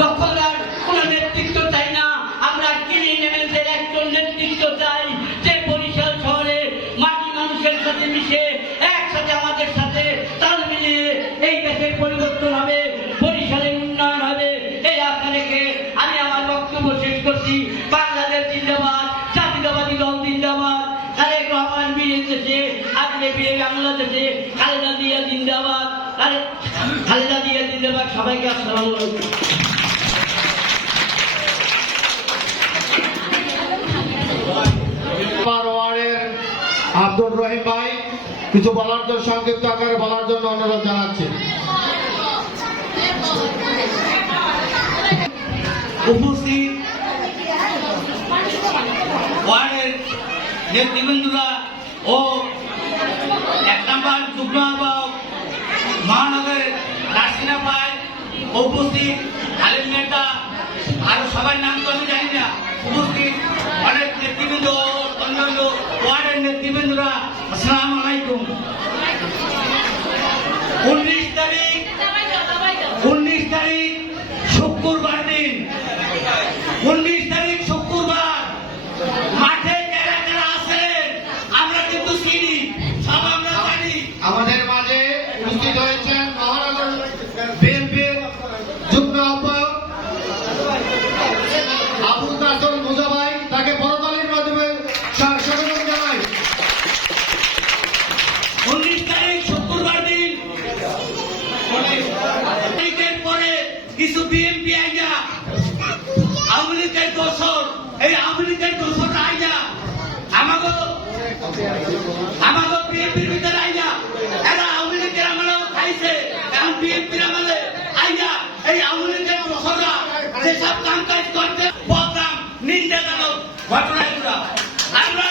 দখল কোনো নেতৃত্ব চাই না। আমরা নেতৃত্ব চাই। যে বরিশাল শহরে মাটি মানুষের সাথে মিশে একসাথে আমাদের সাথে তাল মিলিয়ে এই দেশের পরিবর্তন হবে, বরিশালের উন্নয়ন হবে। এই আমি আমার বক্তব্য শেষ করছি। বাংলাদেশ জিন্দাবাদ রহমান বিয়ে আজকে বিয়ে বাংলাদেশে, খালেদা জিয়া জিন্দাবাদ। আরে খালেদা জিয়া জিন্দাবাদ, সবাইকে আসসালামু আলাইকুম। আব্দুর রহিম ভাই, কিছু বলার জন্য, সংক্ষিপ্ত আকারে বলার জন্য অনুরোধ জানাচ্ছি। উপস্থিত ওয়ার্ডের নেতৃবৃন্দরা ও এক নম্বর যুগ্ম আহ্বায়ক মহানগরের নাসিনা পায় উপস্থিত, আলিম নেতা, আরও সবার নাম আসসালামু আলাইকুম। উনিশ তারিখ উনিশ তারিখ শুক্রবার দিন। উনিশ তারিখ শুক্রবার। মাঠে যারা যারা আছেন আমরা কিন্তু চিনি সব আমরা জানি। আমাদের মাঝে উপস্থিত হয়েছেন মহানগর কিছু বিএনপি আইয়া আওয়ামী দোষর, এই আওয়ামী দোষর আইয়া আমাকে আমাকে বিএনপির ভিতরে আইয়া, এরা আওয়ামী লীগের আমলেও খাইছে এখন বিএনপির আমলে আইয়া, এই আওয়ামী লীগের দোষররা যেসব কাম কাজ করতে বদনাম নিন্দাজনক ঘটনা এগুলা আমরা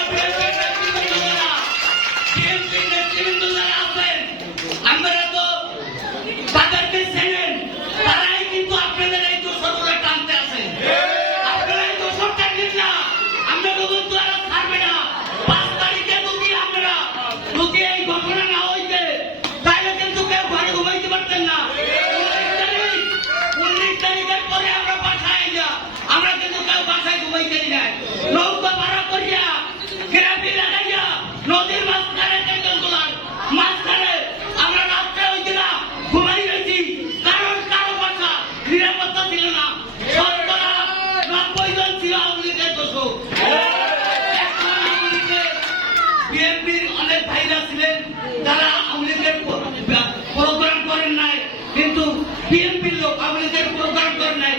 যদি এই ঘটনা তারা আওয়ামী প্রোগ্রাম করেন নাই কিন্তু বিএনপির লোক আওয়ামী প্রোগ্রাম করেন নাই